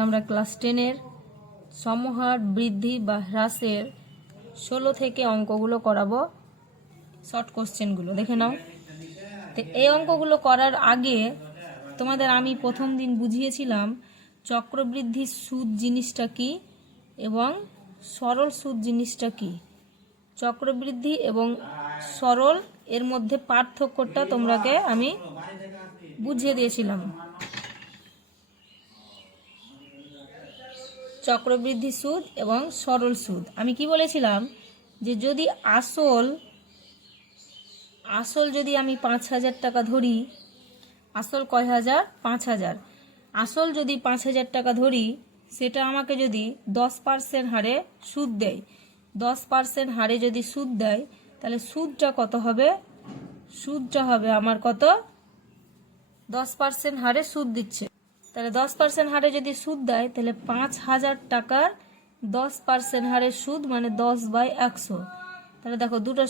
আমরা ক্লাস 10-এর সমহার বৃদ্ধি বা হ্রাসের 16 থেকে অঙ্কগুলো করাবো। শর্ট কোশ্চেনগুলো দেখে নাও। তো এই অঙ্কগুলো করার আগে তোমাদের আমি প্রথম দিন বুঝিয়েছিলাম চক্রবৃদ্ধি সুদ জিনিসটা কি এবং সরল সুদ জিনিসটা কি। চক্রবৃদ্ধি এবং সরল এর মধ্যে পার্থক্যটা তোমরাকে আমি বুঝিয়ে দিয়েছিলাম। চক্রবৃদ্ধি সুদ এবং সরল সুদ আমি কি বলেছিলাম যে যদি আসল যদি আমি 5,000 টাকা ধরি, আসল কয় হাজার? 5,000। আসল যদি 5,000 টাকা ধরি, সেটা আমাকে যদি 10% হারে সুদ দেয়, 10% হারে যদি সুদ দেয়, তাহলে সুদটা কত হবে? সুদটা হবে আমার কত? 10% হারে সুদ দিচ্ছে, তাহলে 10% হারে যদি সুদ দেয় তাহলে 5,000 টাকার 10% হারে সুদ মানে 10/100। তাহলে দেখো দুটো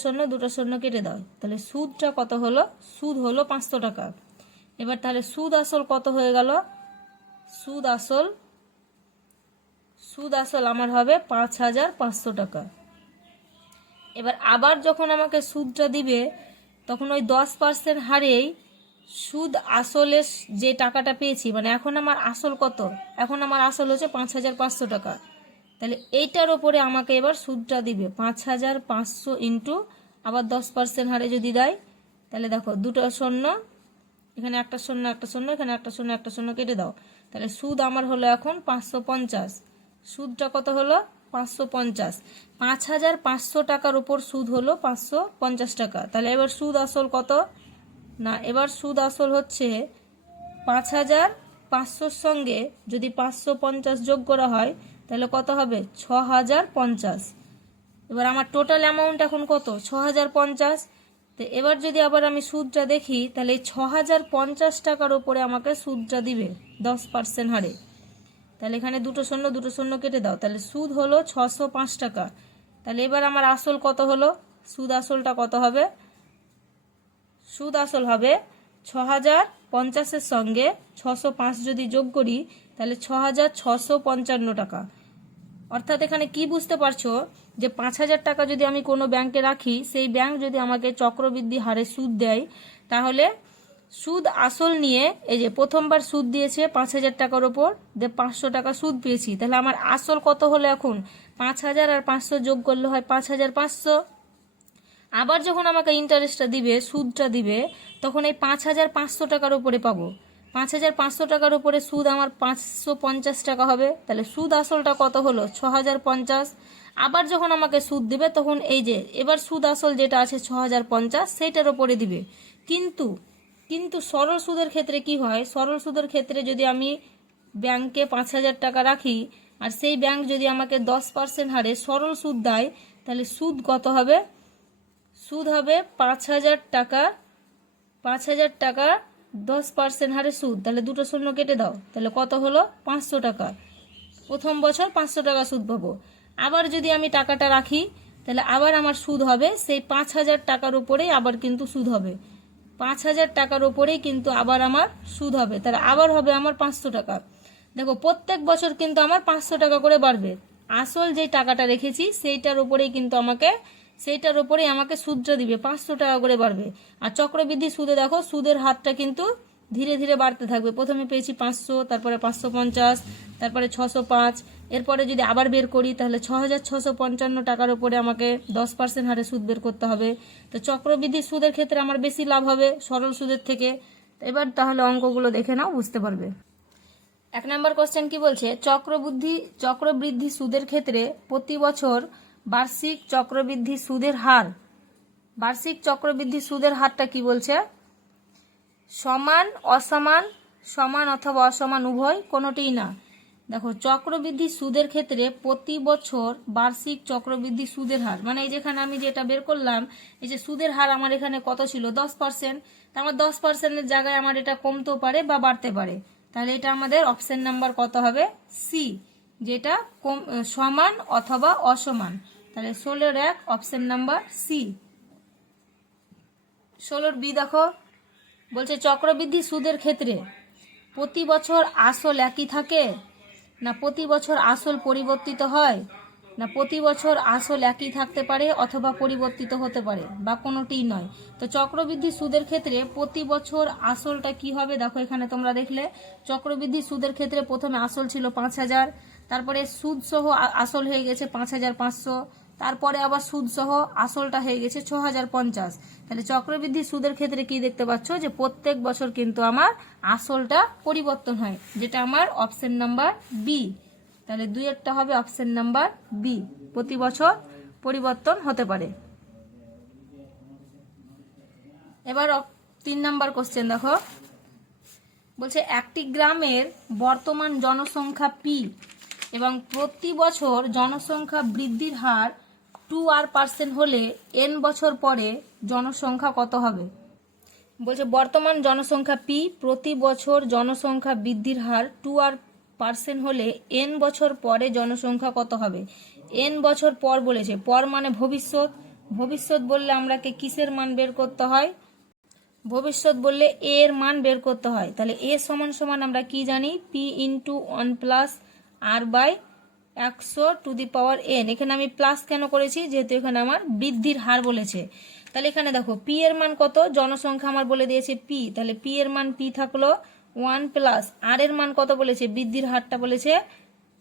শূন্য কেটে দাও, তাহলে সুদটা কত হলো? সুদ হলো 500 টাকা। এবার তাহলে সুদ আসল কত হয়ে গেল? সুদ আসল আমার হবে 5,500 টাকা। এবার আবার যখন আমাকে সুদটা দিবে তখন ওই 10% হারেই সুদ আসলের যে টাকাটা পেয়েছি, মানে এখন আমার আসল কত? এখন আমার আসল হচ্ছে 5,500 টাকা। তাহলে এইটার ওপরে আমাকে এবার সুদটা দিবে 5,500 ইন্টু আবার 10% হারে যদি দেয়, তাহলে দেখো দুটো শূন্য, এখানে একটা শূন্য এখানে একটা শূন্য কেটে দাও, তাহলে সুদ আমার হলো এখন 550। সুদটা কত হলো? 550। 5,500 টাকার উপর সুদ হলো 550 টাকা। তাহলে এবার সুদ আসল কত? না, এবার সুদ আসল হচ্ছে 5,500-র সঙ্গে যদি 550 যোগ করা হয় তাহলে কত হবে? 6,050। এবার আমার টোটাল অ্যামাউন্ট এখন কত? 6,050। তো এবার যদি আবার আমি সুদটা দেখি তাহলে 6,050 টাকার উপরে আমাকে সুদটা দিবে 10% হারে। তাহলে এখানে দুটো শূন্য কেটে দাও, তাহলে সুদ হলো 605 টাকা। তাহলে এবার আমার আসল কত হলো? সুদ আসলটা কত হবে? সুদ আসল হবে 6,050-এর সঙ্গে 605 যদি যোগ করি তাহলে 6,655 টাকা। অর্থাৎ এখানে কি বুঝতে পারছো যে 5,000 টাকা যদি আমি কোনো ব্যাংকে রাখি, সেই ব্যাংক যদি আমাকে চক্রবৃদ্ধি হারে সুদ দেয়, তাহলে সুদ আসল নিয়ে এই যে প্রথমবার সুদ দিয়েছে 5,000 টাকার ওপর, 500 টাকা সুদ পেয়েছি, তাহলে আমার আসল কত হলো? এখন 5,000 আর 500 যোগ করলে হয় 5,500। আবার যখন আমাকে ইন্টারেস্টটা দিবে, সুদটা দিবে, তখন এই 5,500 টাকার উপরে পাবো। 5,500 টাকার উপরে সুদ আমার 550 টাকা হবে। তাহলে সুদ আসলটা কত হলো? 6,050। আবার যখন আমাকে সুদ দিবে তখন এই যে এবার সুদ আসল যেটা আছে 6,050 সেইটার উপরে দিবে। কিন্তু সরল সুদের ক্ষেত্রে কি হয়? সরল সুদের ক্ষেত্রে যদি আমি ব্যাংকে 5,000 টাকা রাখি আর সেই ব্যাংক যদি আমাকে 10% হারে সরল সুদ দেয়, তাহলে সুদ কত হবে? সুদ হবে 5,000 টাকা, 10% হারে সুদ। তাহলে দুটো শূন্য কেটে দাও, তাহলে কত হলো? 500 টাকা। প্রথম বছর 500 টাকা সুদ পাবো। আবার যদি আমি টাকাটা রাখি তাহলে আবার আমার সুদ হবে সেই 5,000 টাকার উপরেই আবার কিন্তু সুদ হবে। 5,000 টাকার উপরেই কিন্তু আবার আমার সুদ হবে, তাহলে আবার হবে আমার 500 টাকা। দেখো প্রত্যেক বছর কিন্তু আমার 500 টাকা করে বাড়বে। আসল যে টাকাটা রেখেছি সেইটার উপরেই আমাকে সুদটা দিবে, 500 টাকা করে বাড়বে। আর চক্রবৃদ্ধি সুদে দেখো সুদের হারটা কিন্তু ধীরে ধীরে বাড়তে থাকবে। প্রথমে পেয়েছি 500, তারপরে 550, তারপরে 605, এরপরে যদি আবার বের করি তাহলে 6,655 টাকার উপরে আমাকে 10% হারে সুদ বের করতে হবে। তো চক্রবৃদ্ধি সুদের ক্ষেত্রে আমার বেশি লাভ হবে সরল সুদের থেকে। এবার তাহলে অঙ্কগুলো দেখে নাও, বুঝতে পারবে। 1 নম্বর কোশ্চেন কি বলছে? চক্রবৃদ্ধি সুদের ক্ষেত্রে প্রতি বছর বার্ষিক চক্রবৃদ্ধি সুদের হারটা কি বলছে? সমান, অসমান, সমান অথবা অসমান উভয়, কোনোটিই না। দেখো চক্রবৃদ্ধি সুদের ক্ষেত্রে প্রতি বছর বার্ষিক চক্রবৃদ্ধি সুদের হার, মানে এই যেখানে আমি যেটা বের করলাম, এই যে সুদের হার আমার এখানে কত ছিল? 10%। আমার 10%-এর জায়গায় আমার এটা কমতেও পারে বা বাড়তে পারে। তাহলে এটা আমাদের অপশন নাম্বার কত হবে? সি, যেটা সমান অথবা অসমান। তাহলে 16-1 অপশন নাম্বার সি। 16 বি দেখো বলছে চক্রবৃদ্ধি সুদের ক্ষেত্রে প্রতি বছর আসল একই থাকে, না প্রতি বছর আসল পরিবর্তিত হয়, না প্রতি বছর আসল একই থাকতে পারে অথবা পরিবর্তিত হতে পারে, বা কোনোটিই নয়। তো চক্রবৃদ্ধি সুদের ক্ষেত্রে প্রতি বছর আসলটা কি হবে, দেখো এখানে তোমরা দেখলে চক্রবৃদ্ধি সুদের ক্ষেত্রে প্রথমে আসল ছিল 5,000, তারপরে সুদ সহ আসল হয়ে গেছে 5,500, তারপরে আবার সুদ সহ আসলটা হয়ে গেছে 6,050। তাহলে চক্রবৃদ্ধি সুদের ক্ষেত্রে কি দেখতে পাচ্ছ যে প্রত্যেক বছর কিন্তু আমার আসলটা পরিবর্তন হয়, যেটা আমার অপশন নাম্বার বি। তাহলে 2-এরটা হবে অপশন নাম্বার বি, প্রতি বছর পরিবর্তন হতে পারে। এবার 3 নাম্বার কোশ্চেন দেখো, বলছে একটি গ্রামের বর্তমান জনসংখ্যা পি এবং প্রতি বছর জনসংখ্যা বৃদ্ধির হার 2% হলে n বছর পরে জনসংখ্যা কত হবে। বলছে বর্তমান জনসংখ্যা পি, প্রতি বছর জনসংখ্যা বৃদ্ধির হার 2% হলে n বছর পরে জনসংখ্যা কত হবে। n বছর পর বলেছে, পর মানে ভবিষ্যৎ, ভবিষ্যৎ বললে আমরাকে কিসের মান বের করতে হয়, ভবিষ্যৎ বললে এ এর মান বের করতে হয়। তাহলে এ সমান সমান আমরা কি জানি, পি ইন্টু 1+r/100^n। এখানে আমি প্লাস কেন করেছি, যেহেতু এখানে আমার বৃদ্ধির হার বলেছে। তাহলে এখানে দেখো পি এর মান কত, জনসংখ্যা আমার বলে দিয়েছে পি, তাহলে পি এর মান পি থাকলো 1 আর এর মান কত বলেছে, বৃদ্ধির হারটা বলেছে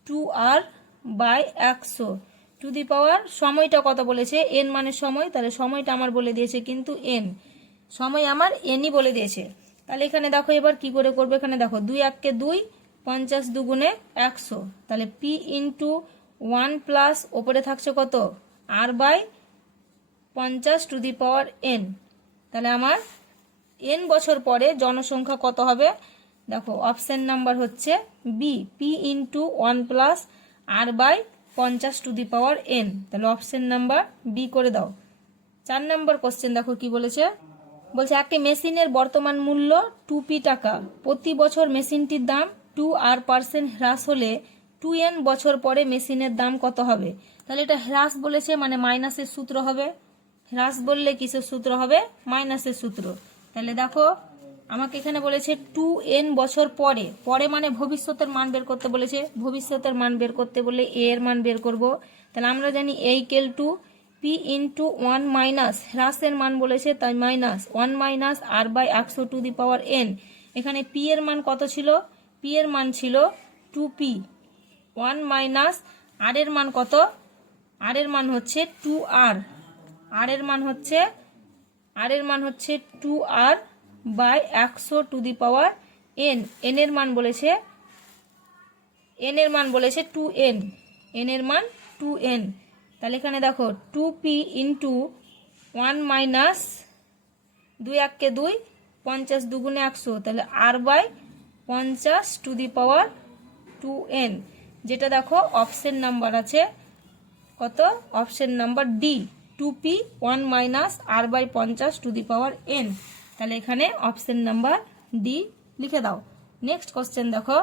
2r/100 সময়টা কত বলেছে, এন মানে সময়, তাহলে সময়টা আমার বলে দিয়েছে কিন্তু এন, সময় আমার এনই বলে দিয়েছে। তাহলে এখানে দেখো এবার কি করে করবে, এখানে দেখো 2×1=2, 50×2=100, তাহলে পি ইন্টু 1 ওপরে থাকছে কত r/50^n। তাহলে আমার n বছর পরে জনসংখ্যা কত হবে, দেখো অপশন নাম্বার হচ্ছে বি, পি ইন্টু 1+r/50^n। তাহলে অপশন নাম্বার বি করে দাও। 4 নম্বর কোশ্চেন দেখো কি বলেছে, বলছে একটি মেশিনের বর্তমান মূল্য 2p টাকা, প্রতি বছর মেশিনটির দাম 2r% হ্রাস হলে 2n বছর পরে মেশিনের দাম কত হবে। তাহলে এটা হ্রাস বলেছে মানে মাইনাসের সূত্র হবে, হ্রাস বললে কিসের সূত্র হবে, মাইনাসের সূত্র। তাহলে দেখো আমাকে এখানে বলেছে 2n বছর পরে, পরে মানে ভবিষ্যতের মান বের করতে বলেছে, ভবিষ্যতের মান বের করতে বললে এ এর মান বের করব। তাহলে আমরা জানি a = পি ইন্টু 1 হ্রাসের মান বলেছে তাই -1 r/100^n। এখানে পি এর মান কত ছিল, পি এর মান ছিল 2p, 1 আর এর মান কত, আর এর মান হচ্ছে 2r, আর এর মান হচ্ছে 2r/100^n। n এর মান বলেছে 2n, n এর মান 2n। তাহলে এখানে দেখো 2p ইন্টু 1 2×1=2, 50×2=100, তাহলে r/50^2n, যেটা দেখো অপশন নাম্বার আছে কত, option number D, 2p 1 r/50^n। তাহলে এখানে অপশন নাম্বার ডি লিখে দাও। নেক্সট কোশ্চেন দেখো,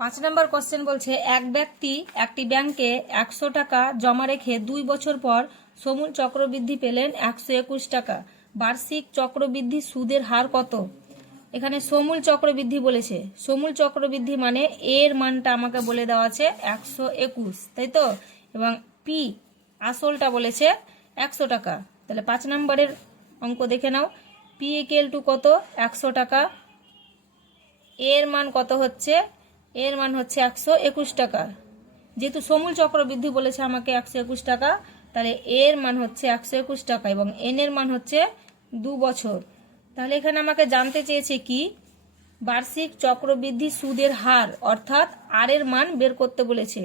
5 নম্বর কোশ্চেন বলছে এক ব্যক্তি একটি ব্যাংকে 100 টাকা জমা রেখে 2 বছর পর সমূল চক্রবৃদ্ধি পেলেন 121 টাকা, বার্ষিক চক্রবৃদ্ধি সুদের হার কত। এখানে সমূল চক্রবৃদ্ধি বলেছে, সমূল চক্রবৃদ্ধি মানে এর মানটা আমাকে বলে দেওয়া আছে 121, তাই তো, এবং পি আসলটা বলেছে 100 টাকা। তাহলে 5 নম্বরের অঙ্ক দেখে নাও, পি = কত 100 টাকা, এর মান কত হচ্ছে, এর মান হচ্ছে 121 টাকা। যেহেতু সমূল চক্রবৃদ্ধি বলেছে আমাকে 121 টাকা, তাহলে এর মান হচ্ছে 121 টাকা এবং এন এর মান হচ্ছে 2 বছর। তাহলে এখানে আমাকে জানতে চেয়েছে কি, বার্ষিক চক্রবৃদ্ধি সুদের হার, অর্থাৎ আর এর মান বের করতে বলেছে,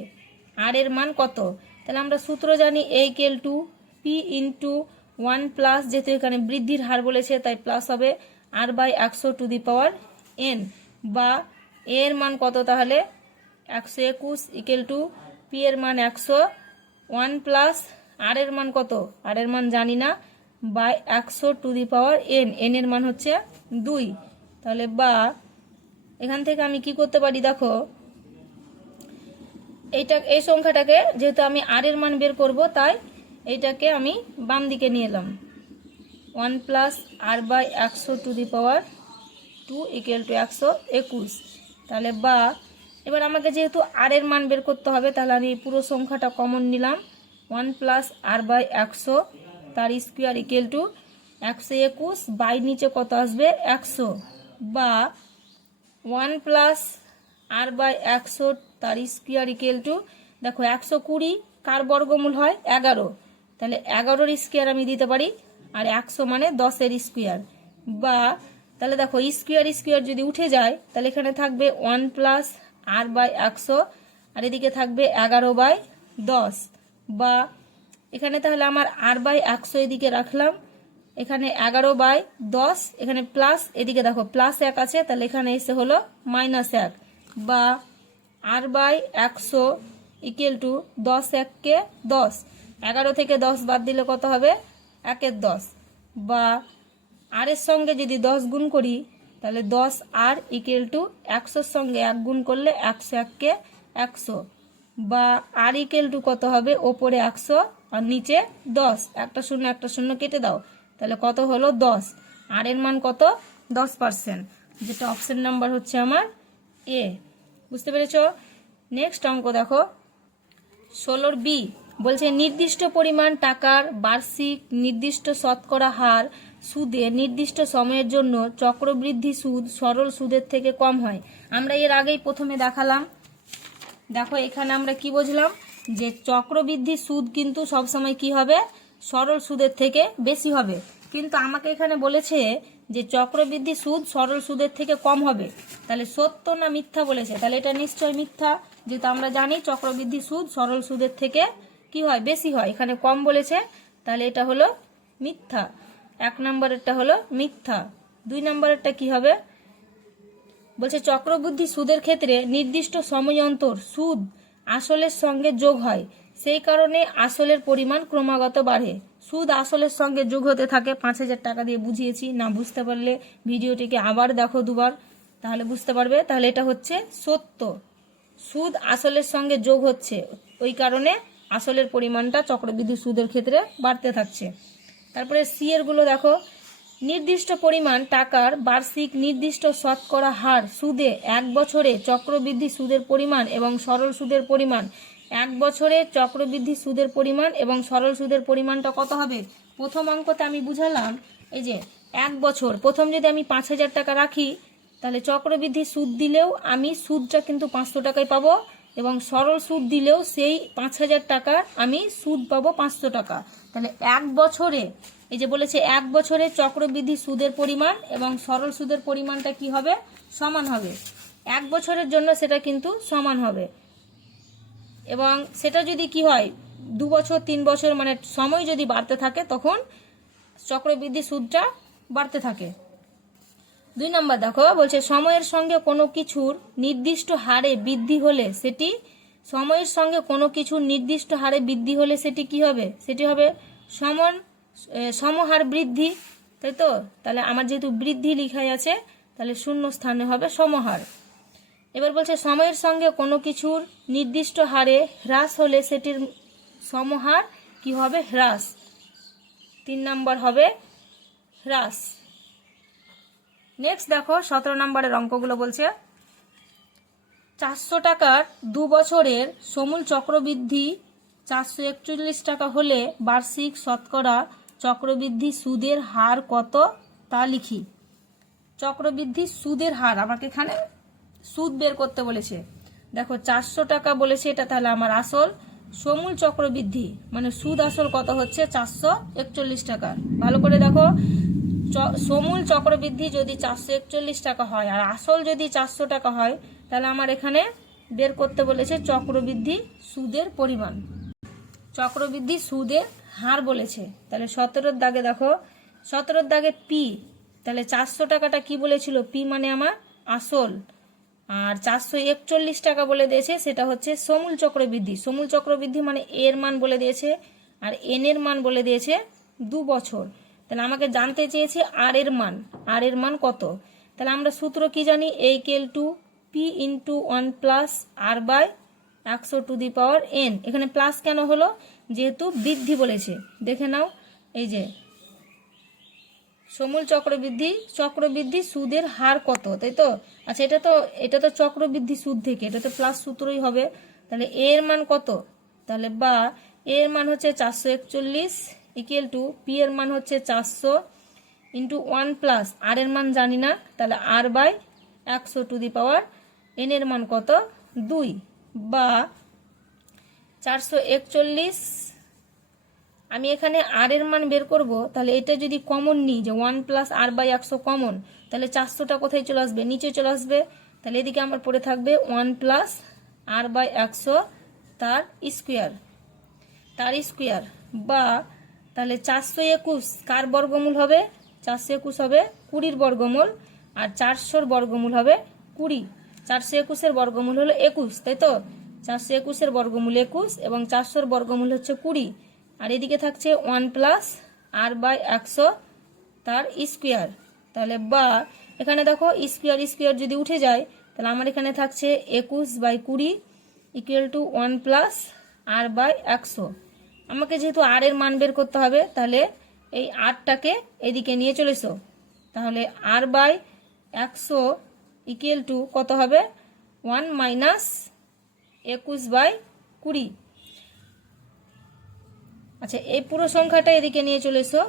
আর এর মান কত। তাহলে আমরা সূত্র জানি a = p ইন্টু 1 যেহেতু এখানে বৃদ্ধির হার বলেছে তাই প্লাস হবে r/100^n, বা এর মান কত, তাহলে 121 = পি এর মান 100, 1 আর এর মান কত, আর এর মান জানি না, বাই 100^n, n এর মান হচ্ছে 2। তাহলে বা এখান থেকে আমি কি করতে পারি, দেখো এই সংখ্যাটাকে যেহেতু আমি আর এর মান বের করব তাই এইটাকে আমি বাম দিকে নিয়ে এলাম, 1 r/100^2 = 121। তাহলে বা এবার আমাকে যেহেতু আর এর মান বের করতে হবে, তাহলে আমি পুরো সংখ্যাটা কমন নিলাম, 1 প্লাস আর বাই 100 তার স্কোয়ার ইকুয়াল টু 121 বাই নিচে কত আসবে 100, বা 1 প্লাস আর বাই 100 তার স্কোয়ার ইকুয়াল টু, দেখো 120 কার বর্গমূল হয় 11, তাহলে 11-এর স্কোয়ার আমি দিতে পারি, আর 100 মানে 10-এর স্কোয়ার, বা তাহলে দেখো স্কোয়ার স্কোয়ার যদি উঠে যায় তাহলে এখানে থাকবে 1 প্লাস আর বাই 100, আর এদিকে থাকবে 11/10, বা এখানে তাহলে আমার আর বাই 100 এদিকে রাখলাম, এখানে 11/10, এখানে প্লাস, এদিকে দেখো প্লাস 1 আছে, তাহলে এখানে এসে হলো -1, বা আর বাই 100 ইকুয়াল টু 10 1 10, 11 থেকে 10 বাদ দিলে কত হবে 1 এর 10, বা আর এর সঙ্গে যদি 10 গুণ করি তাহলে 10 আর ইকুয়াল টু 100-র সঙ্গে 1 গুণ করলে 100 1 100, বা আর ইকুয়াল টু কত হবে ওপরে 100 আর নিচে 10, একটা শূন্য কেটে দাও, তাহলে কত হলো 10, আর এর মান কত 10%, যেটা অপশন নাম্বার হচ্ছে আমার এ। বুঝতে পেরেছ? নেক্সট অঙ্ক দেখো 16 বি, বলছে নির্দিষ্ট পরিমাণ টাকার বার্ষিক নির্দিষ্ট শতকরা হার সুদে নির্দিষ্ট সময়ের জন্য চক্রবৃদ্ধি সুদ সরল সুদের থেকে কম হয়। আমরা এর আগেই প্রথমে দেখালাম, দেখো এখানে আমরা কি বুঝলাম, যে চক্রবৃদ্ধি সুদ কিন্তু সবসময় কি হবে সরল সুদের থেকে বেশি হবে, কিন্তু আমাকে এখানে বলেছে যে চক্রবৃদ্ধি সুদ সরল সুদের থেকে কম হবে, তাহলে সত্য না মিথ্যা বলেছে, তাহলে এটা নিশ্চয় মিথ্যা, যেহেতু আমরা জানি চক্রবৃদ্ধি সুদ সরল সুদের থেকে কি হয় বেশি হয়, এখানে কম বলেছে, তাহলে এটা হলো মিথ্যা। 1 নম্বরেরটা হলো মিথ্যা। 2 নম্বরেরটা কি হবে, বলছে চক্রবৃদ্ধি সুদের ক্ষেত্রে নির্দিষ্ট সময় অন্তর সুদ আসলের সঙ্গে যোগ হয়, সেই কারণে আসলের পরিমাণ ক্রমাগত বাড়ে। সুদ আসলের সঙ্গে যোগ হতে থাকে, 5000 টাকা দিয়ে বুঝিয়েছি, না বুঝতে পারলে ভিডিওটিকে আবার দেখো দুবার, তাহলে বুঝতে পারবে। তাহলে এটা হচ্ছে সত্য, সুদ আসলের সঙ্গে যোগ হচ্ছে, ওই কারণে আসলের পরিমাণটা চক্রবৃদ্ধি সুদের ক্ষেত্রে বাড়তে থাকছে। তারপরে সি এর গুলো দেখো, নির্দিষ্ট পরিমাণ টাকার বার্ষিক নির্দিষ্ট শতকরা হার সুদে 1 বছরে চক্রবৃদ্ধি সুদের পরিমাণ এবং সরল সুদের পরিমাণ, 1 বছরে চক্রবৃদ্ধি সুদের পরিমাণ এবং সরল সুদের পরিমাণটা কত হবে, প্রথম অঙ্কতে আমি বুঝালাম, এই যে 1 বছর, প্রথম যদি আমি 5000 টাকা রাখি তাহলে চক্রবৃদ্ধি সুদ দিলেও আমি সুদটা কিন্তু 500 টাকায় পাবো, এবং সরল সুদ দিলেও সেই 5000 টাকার আমি সুদ পাবো 500 টাকা। তাহলে 1 বছরে, এই যে বলেছে 1 বছরে চক্রবৃদ্ধি সুদের পরিমাণ এবং সরল সুদের পরিমাণটা কি হবে সমান হবে, 1 বছরের জন্য সেটা কিন্তু সমান হবে, এবং সেটা যদি কি হয় 2 বছর 3 বছর মানে সময় যদি বাড়তে থাকে তখন চক্রবৃদ্ধি সুদটা বাড়তে থাকে। 2 নম্বর দেখো, বলছে সময়ের সঙ্গে কোনো কিছুর নির্দিষ্ট হারে বৃদ্ধি হলে সেটি, সময়ের সঙ্গে কোনো কিছুর নির্দিষ্ট হারে বৃদ্ধি হলে সেটি কি হবে, সেটি হবে সমহার বৃদ্ধি, তাই তো, তাহলে আমার যেহেতু বৃদ্ধি লিখাই আছে তাহলে শূন্য স্থানে হবে সমহার। এবার বলছে সময়ের সঙ্গে কোনো কিছুর নির্দিষ্ট হারে হ্রাস হলে সেটির সমহার কি হবে হ্রাস, 3 নম্বর হবে হ্রাস। নেক্সট দেখো 17 নম্বরের অঙ্কগুলো বলছে 400 টাকার 2 বছরের সমূল চক্রবৃদ্ধি 441 টাকা হলে বার্ষিক শতকরা চক্রবৃদ্ধি সুদের হার কত তা লিখি। চক্রবৃদ্ধি সুদের হার আমাকে এখানে সুদ বের করতে বলেছে, দেখো 400 টাকা বলেছে, এটা তাহলে আমার আসল, সমূল চক্রবৃদ্ধি মানে সুদ আসল কত হচ্ছে 441 টাকা। ভালো করে দেখো, সমূল চক্রবৃদ্ধি যদি 441 টাকা হয় আর আসল যদি 400 টাকা হয়, তাহলে আমার এখানে বের করতে বলেছে চক্রবৃদ্ধি সুদের পরিমাণ, চক্রবৃদ্ধি সুদের হার বলেছে। তাহলে 17-র দাগে দেখো, 17-র দাগে পি, তাহলে 400 টাকাটা কি বলেছিল, পি মানে আমার আসল, আর 441 টাকা বলে দিয়েছে সেটা হচ্ছে সমূল চক্রবৃদ্ধি। সমূল চক্রবৃদ্ধি মানে এর মান বলে দিয়েছে, আর এন এর মান বলে দিয়েছে 2 বছর। তাহলে আমাকে জানতে চেয়েছে আর এর মান, আর এর মান কত। তাহলে আমরা সূত্র কি জানি, A equal to P into 1 plus R by 100 to the power N. এখানে প্লাস কেন হলো, যেহেতু বৃদ্ধি বলেছে। দেখে নাও, এই যে সমূল চক্রবৃদ্ধি সুদের হার কত, তাই তো? আচ্ছা, এটা তো চক্রবৃদ্ধি সুদ থেকে, এটা তো প্লাস সূত্রই হবে। তাহলে এ এর মান কত? তাহলে বা এ এর মান হচ্ছে 441 ইকুয়াল টু পি এর মান হচ্ছে 400 ইন্টু 1 প্লাস আর এর মান জানি না, তাহলে R by 100 to the power N এর মান কত? 2। বা 441, আমি এখানে আর এর মান বের করব, তাহলে এটা যদি কমন নিই যে 1 প্লাস আর বাই 100 কমন, তাহলে 400টা কোথায় চলে আসবে? নিচে চলে আসবে। তাহলে এদিকে আমার পড়ে থাকবে 1 প্লাস আর বাই 100 তার স্কোয়ার। বা তাহলে 421 কার বর্গমূল হবে? 421 হবে 20-র বর্গমূল, আর 400-র বর্গমূল হবে 20। 421-এর বর্গমূল হলো 21, তাই তো? 421-এর বর্গমূল 21 এবং 400-র বর্গমূল হচ্ছে 20। আর এদিকে থাকছে 1 প্লাস আর বাই 100 তার স্কোয়ার। তাহলে বা এখানে দেখো স্কোয়ার যদি উঠে যায়, তাহলে আমার এখানে থাকছে 21/20 equal to 1 plus R by 100। আমাকে যেহেতু আর এর মান বের করতে হবে, তাহলে এই আরটাকে এদিকে নিয়ে চলেছো। তাহলে আর বাই 100 ইকুয়াল টু কত হবে? 1 মাইনাস 21/20। আচ্ছা, এই পুরো সংখ্যাটা এদিকে নিয়ে চলেছো,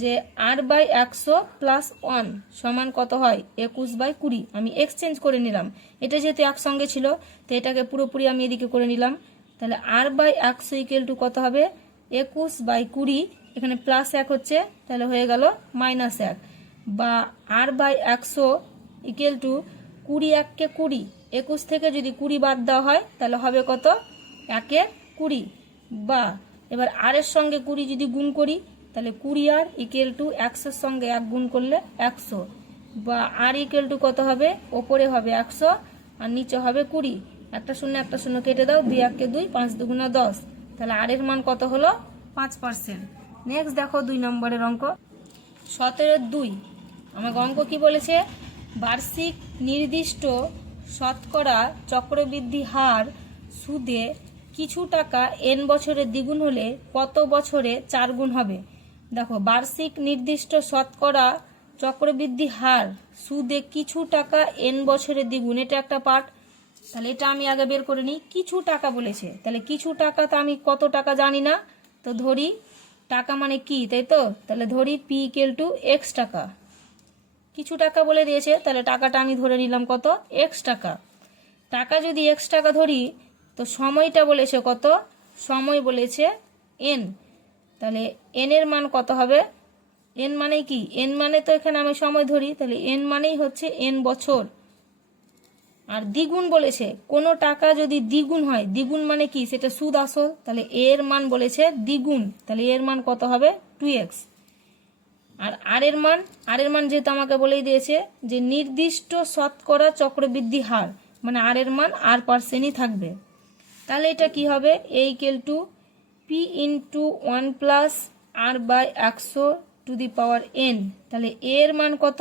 যে আর বাই 100 প্লাস 1 সমান কত হয়? 21/20। আমি এক্সচেঞ্জ করে নিলাম, এটা যেহেতু একসঙ্গে ছিল, তো এটাকে পুরোপুরি আমি এদিকে করে নিলাম। তাহলে আর বাই 100 ইকুয়াল টু কত হবে? 21/20। এখানে প্লাস 1 হচ্ছে, তাহলে হয়ে গেল -1। বা আর বাই 100 ইকুয়াল টু 20 1 কে 20, 21 থেকে যদি 20 বাদ দেওয়া হয়, তাহলে হবে কত? 1 20। বা এবার আর এর সঙ্গে 20 যদি গুণ করি, তাহলে 20 আর ইকুয়াল টু 100-র সঙ্গে 1 গুণ করলে 100। বা আর ইকুয়াল টু কত হবে? ওপরে হবে 100 আর নিচে হবে 20। একটা শূন্য কেটে দাও, 2 1 কে 2, 5 2 10। তাহলে আর এর মান কত হলো? 5%। নেক্সট দেখো 2 নম্বরের অঙ্ক, 17-2। আমাকে অঙ্ক কি বলেছে? বার্ষিক নির্দিষ্ট শতকরা চক্রবৃদ্ধি হার সুদে কিছু টাকা n বছরে দ্বিগুণ হলে কত বছরে 4 গুণ হবে? দেখো, বার্ষিক নির্দিষ্ট শতকরা চক্রবৃদ্ধি হার সুদে কিছু টাকা n বছরে দ্বিগুণ, এটা একটা পার্ট। তাহলে এটা আমি আগে বের করে নিই। কিছু টাকা বলেছে, তাহলে কিছু টাকা তো আমি কত টাকা জানি না, তো ধরি টাকা মানে কি, তাই তো? তাহলে ধরি পি ইকুয়াল টু এক্স টাকা। কিছু টাকা বলে দিয়েছে, তাহলে টাকাটা আমি ধরে নিলাম কত? এক্স টাকা। টাকা যদি এক্স টাকা ধরি, তো সময়টা বলেছে কত? সময় বলেছে এন। তাহলে এন এর মান কত হবে? এন মানে কি? এন মানে তো এখানে আমি সময় ধরি, তাহলে এন মানেই হচ্ছে এন বছর। আর দ্বিগুণ বলেছে, কোনো টাকা যদি দ্বিগুণ হয়, দ্বিগুণ মানে কি? সেটা সুদ আসল। তাহলে এর মান বলেছে দ্বিগুণ, তাহলে এর মান কত হবে? 2x। আর আর এর মান যেহেতু আমাকে বলেই দিয়েছে যে নির্দিষ্ট শতকরা চক্রবৃদ্ধি হার, মানে আর এর মান r% থাকবে। তাহলে এটা কি হবে? a equal to P into 1 plus R by 100 to the power n। তাহলে এর মান কত?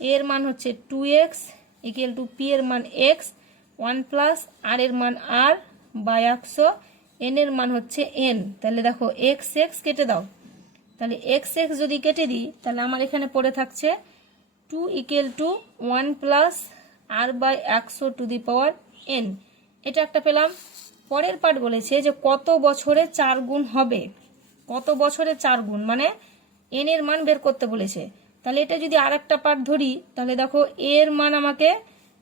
এর মান হচ্ছে 2x ইকুয়াল টু পি এর মান x, 1 প্লাস আর এর মান r বাই 100, n এর মান হচ্ছে n। তাহলে দেখো x কেটে দাও, তাহলে x যদি কেটে দিই, তাহলে আমার এখানে পড়ে থাকছে 2 equal to 1 plus R by 100 to the power n। এটা একটা পেলাম। পরের পার্ট বলেছে যে কত বছরে 4 গুণ হবে? কত বছরে 4 গুণ মানে n এর মান বের করতে বলেছে। তাহলে এটা যদি আর একটা পার্ট ধরি, তাহলে দেখো এর মান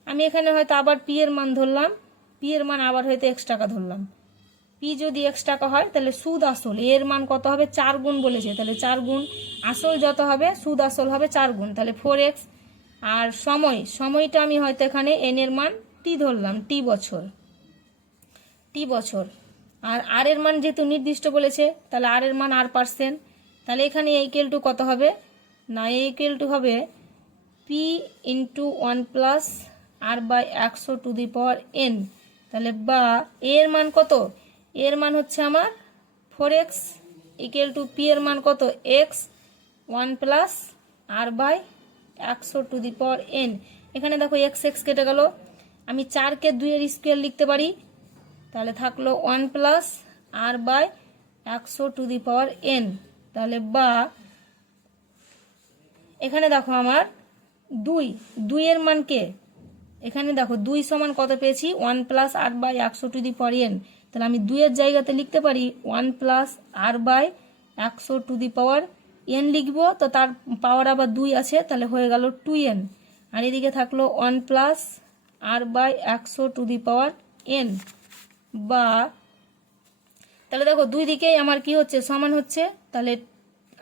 আমি এখানে হয়তো আবার পি এর মান ধরলাম, পি এর মান আবার হয়তো x টাকা ধরলাম। পি যদি x টাকা হয়, তাহলে সুদ আসল এর মান কত হবে? 4 গুণ বলেছে, তাহলে 4 গুণ আসল যত হবে সুদ আসল হবে 4 গুণ, তাহলে 4x। আর সময়টা আমি হয়তো এখানে n এর মান টি ধরলাম, টি বছর। আর আর এর মান যেহেতু নির্দিষ্ট বলেছে, তাহলে আর এর মান r%। তাহলে এখানে a ইকুয়াল টু কত হবে? না, a ইকুয়াল টু হবে p into 1 plus R by 100 to the power n। তাহলে বা এর মান কত? এর মান হচ্ছে আমার 4x ইকুয়াল টু পি এর মান কত? x, 1 plus R by 100 to the power n। এখানে দেখো x কেটে গেল, আমি 4-কে 2 এর স্কোয়ার লিখতে পারি, তাহলে থাকলো 1 plus R by 100 to the power n। তাহলে বা এখানে দেখো আমার 2 এর মানকে এখানে দেখো 2 সমান কত পেয়েছি 1 plus R by 100 to the power n। তাহলে আমি 2 এর জায়গাতে লিখতে পারি 1 plus R by 100 to the power n লিখবো। তো তার পাওয়ার আবার 2 আছে, তাহলে হয়ে গেল 2n। আর এদিকে থাকলো 1 plus R by 100 to the power n, বা তাহলে দেখো দুই দিকেই আমার কি হচ্ছে সমান হচ্ছে। তাহলে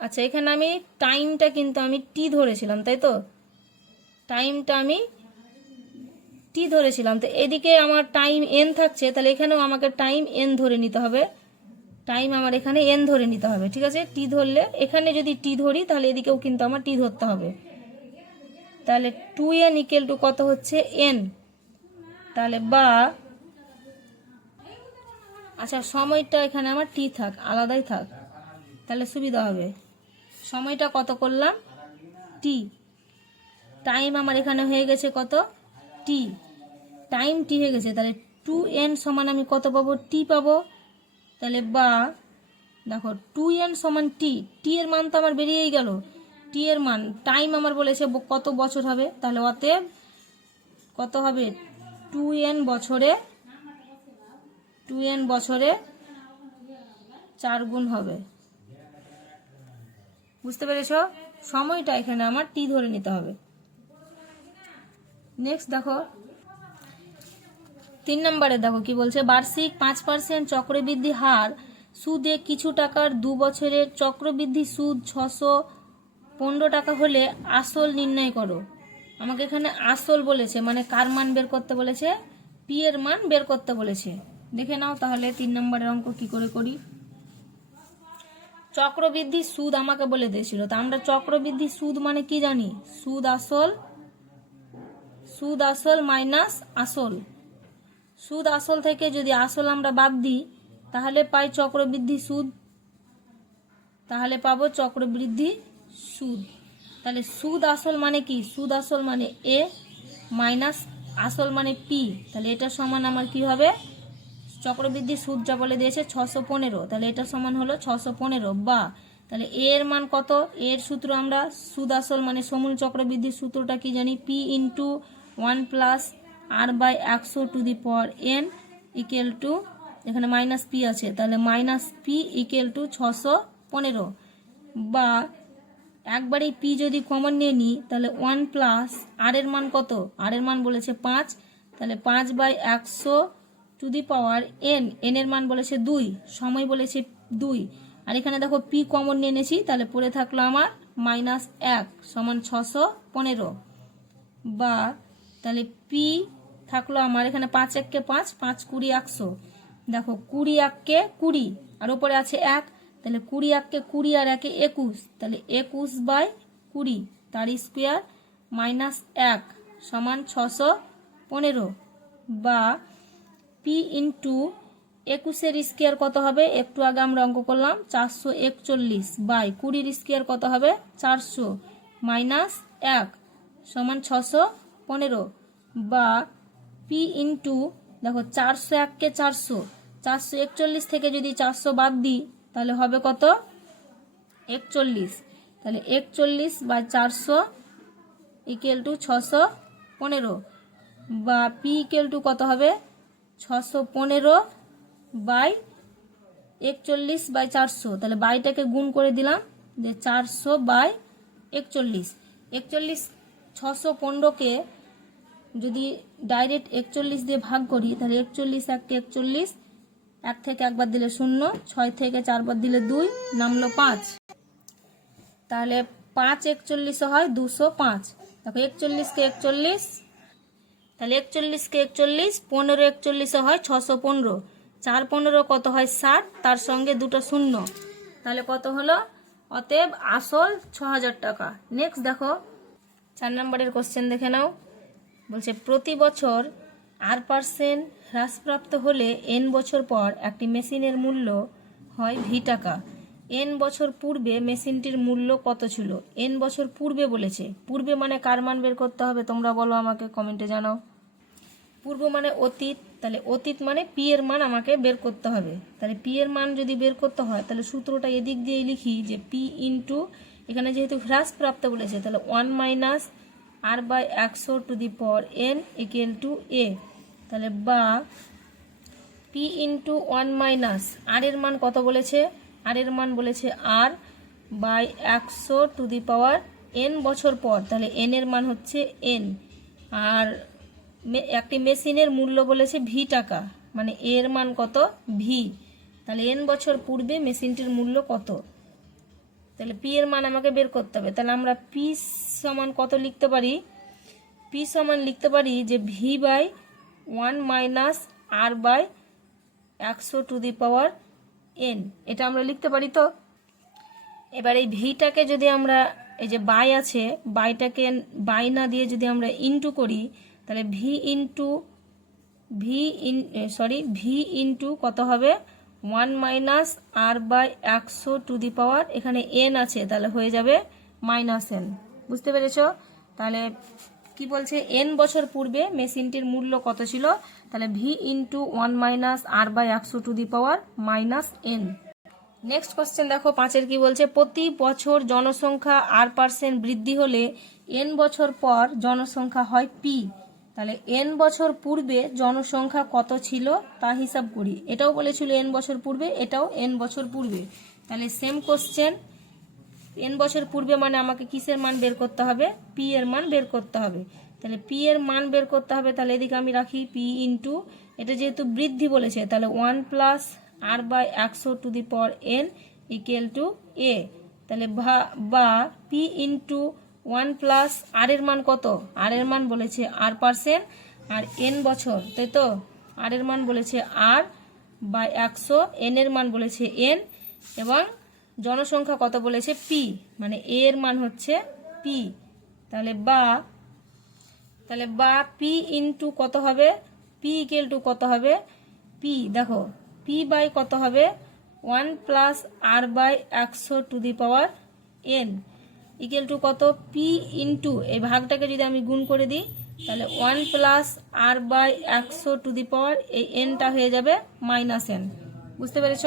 আচ্ছা, এখানে আমি টাইমটা কিন্তু আমি টি ধরেছিলাম, তাই তো, টাইমটা আমি টি ধরেছিলাম। তো এদিকে আমার টাইম এন থাকছে, তাহলে এখানেও আমাকে টাইম এন ধরে নিতে হবে, টাইম আমার এখানে এন ধরে নিতে হবে। ঠিক আছে, টি ধরলে এখানে যদি টি ধরি তাহলে এদিকেও কিন্তু আমার টি ধরতে হবে। তাহলে 2n ইকুয়াল টু কত হচ্ছে এন। তাহলে বা আচ্ছা, সময়টা এখানে আমার টি থাক, আলাদাই থাক, তাহলে সুবিধা হবে। সময়টা কত করলাম টি, টাইম আমার এখানে হয়ে গেছে কত টি, টাইম টি হয়ে গেছে। তাহলে 2n সমান আমি কত পাবো টি পাবো। তাহলে বা দেখো 2n সমান টি, টি এর মান তো আমার বেরিয়েই গেল, টি এর মান, টাইম আমার বলেছে কত বছর হবে, তাহলে অতএব কত হবে 2n বছরে 4 গুণ হবে। বুঝতে পেরেছ, সময়টা এখানে আমার টি ধরে নিতে হবে। নেক্সট দেখো 3 নম্বরে দেখো কি বলছে, বার্ষিক 5% চক্রবৃদ্ধি হার সুদে কিছু টাকার 2 বছরের চক্রবৃদ্ধি সুদ 615 টাকা হলে আসল নির্ণয় করো। আমাকে এখানে আসল বলেছে, মানে কার মান বের করতে বলেছে, পি এর মান বের করতে বলেছে। দেখে নাও তাহলে 3 নম্বরের অঙ্ক কি করে করি। চক্রবৃদ্ধি সুদ আমাকে বলে দিয়েছিল, তা আমরা চক্রবৃদ্ধি সুদ মানে কি জানি, সুদ আসল মাইনাস আসল। সুদ আসল থেকে যদি আসল আমরা বাদ দিই তাহলে পাই চক্রবৃদ্ধি সুদ, তাহলে পাবো চক্রবৃদ্ধি সুদ। তাহলে সুদ আসল মানে কি, সুদ আসল মানে এ মাইনাস আসল মানে পি, তাহলে এটা সমান আমার কি হবে, চক্রবৃদ্ধি সুদ যা বলে দিয়েছে 615, তাহলে এটা সমান হলো 615। বা তাহলে এ এর মান কত, এর সূত্র আমরা সুদ আসল মানে সমূল চক্রবৃদ্ধির সূত্রটা কি জানি, p into 1 plus R by 100 to the power n equal to, এখানে মাইনাস পি আছে, তাহলে মাইনাস পি ইকুয়াল টু 615। বা একবারেই পি যদি কমন নিয়ে নিই তাহলে 1 প্লাস আর এর মান কত, আর এর মান বলেছে 5, তাহলে 5 by 100 to the power n, n এর মান বলেছে 2, সময় বলেছে 2, আর এখানে দেখো পি কমন নিয়ে এনেছি, তাহলে পড়ে থাকলো আমার মাইনাস 1 সমান 615। বা তাহলে পি থাকলো আমার এখানে 5 1 5, 5 20 100, দেখো 20 1 20 আর উপরে আছে 1, তাহলে 20 1 20 আর 1 21, তাহলে 21 বাই 20 তার স্কোয়ার মাইনাস 1 সমান 615। বা পি ইন্টু 21 স্কোয়ার কত হবে, একটু আগে আমরা অঙ্ক করলাম 441 বাই 20 স্কোয়ার কত হবে 400 মাইনাস 1 সমান 615। বা পি ইন্টু দেখো 401 কে 441 থেকে যদি 400 বাদ দিই তাহলে হবে কত 41, তাহলে 41 বাই 400 ইকুয়াল টু 615। বা পি ইকুয়াল টু কত হবে 615 বাই 41 বাই 400, তাহলে বাইটাকে গুণ করে দিলাম যে 400 বাই 41, 615কে যদি ডাইরেক্ট 41 দিয়ে ভাগ করি তাহলে 41 1 41, 1 থেকে একবার দিলে 0, 6 থেকে 4 বার দিলে 2, নামলো 5, তাহলে 5 41 হয় 205। দেখো 41 কে 41, তাহলে 41 কে 41, 15 41 হয় 615, 4 15 কত হয় 60, তার সঙ্গে দুটো শূন্য, তাহলে কত হলো, অতএব আসল 6000 টাকা। নেক্সট দেখো 4 নম্বরের কোশ্চেন দেখে নাও, বলছে প্রতি বছর r% হ্রাসপ্রাপ্ত হলে n বছর পর একটি মেশিনের মূল্য হয় ভি টাকা। n বছর পূর্বে মেশিনটির মূল্য কত ছিল, n বছর পূর্বে বলেছে, পূর্বে মানে কার মান বের করতে হবে তোমরা বলো আমাকে কমেন্টে জানাও। পূর্ব মানে অতীত, তাহলে অতীত মানে পি এর মান আমাকে বের করতে হবে। তাহলে পি এর মান যদি বের করতে হয় তাহলে সূত্রটা এদিক দিয়ে লিখি যে পি ইন্টু এখানে যেহেতু হ্রাসপ্রাপ্ত বলেছে তাহলে 1 minus R by 100 to the power n equal to a, তাহলে বা p ইন্টু 1 মাইনাস আর এর মান কত বলেছে, আর এর মান বলেছে r by 100 to the power n বছর পর, তাহলে n এর মান হচ্ছে n, আর একটি মেশিনের মূল্য বলেছে v টাকা, মানে এর মান কত v, তাহলে n বছর পূর্বে মেশিনটির মূল্য কত, তাহলে p এর মান আমাকে বের করতে হবে। তাহলে আমরা p সমান কত লিখতে পারি, p সমান লিখতে পারি যে v by 1 minus r by 100 to the power n, এটা আমরা লিখতে পারি। তো এবার এই ভিটাকে যদি আমরা এই যে বাই আছে বাইটাকে বাই না দিয়ে যদি আমরা ইনটু করি, তাহলে ভি ইনটু কত হবে 1 minus R by 100 to the power, এখানে n আছে তাহলে হয়ে যাবে মাইনাস n, বুঝতে পেরেছ? তাহলে কি বলছে n বছর পূর্বে মেশিনটির মূল্য কত ছিল, তাহলে v into 1 minus R by 100 to the power minus n। Next question দেখো 5-এর কি বলছে, প্রতি বছর জনসংখ্যা r% বৃদ্ধি হলে n বছর পর জনসংখ্যা হয় p, তাহলে n বছর পূর্বে জনসংখ্যা কত ছিল তা হিসাব করি। এটাও বলেছিল n বছর পূর্বে, এটাও n বছর পূর্বে, তাহলে সেম কোশ্চেন, n বছর পূর্বে মানে আমাকে কিসের মান বের করতে হবে, p এর মান বের করতে হবে। তাহলে p এর মান বের করতে হবে, তাহলে এদিকে আমি রাখি p ইন্টু, এটা যেহেতু বৃদ্ধি বলেছে তাহলে 1 plus R by 100 to the power n equal to a, তাহলে বা p ইন্টু 1 প্লাস আর এর মান কত, আর এর মান বলেছে r%, আর n বছর, তাই তো আর এর মান বলেছে r বাই 100, n এর মান বলেছে n, এবং জনসংখ্যা কত বলেছে p, মানে a এর মান হচ্ছে p, তাহলে বা p ইন্টু কত হবে, p ইকুয়াল টু কত হবে, p দেখো p বাই কত হবে 1 plus R by 100 to the power n equal to কত, p ইন্টু এই ভাগটাকে যদি আমি গুণ করে দিই তাহলে 1 plus R by 100 to the power এই nটা হয়ে যাবে মাইনাস n, বুঝতে পেরেছ?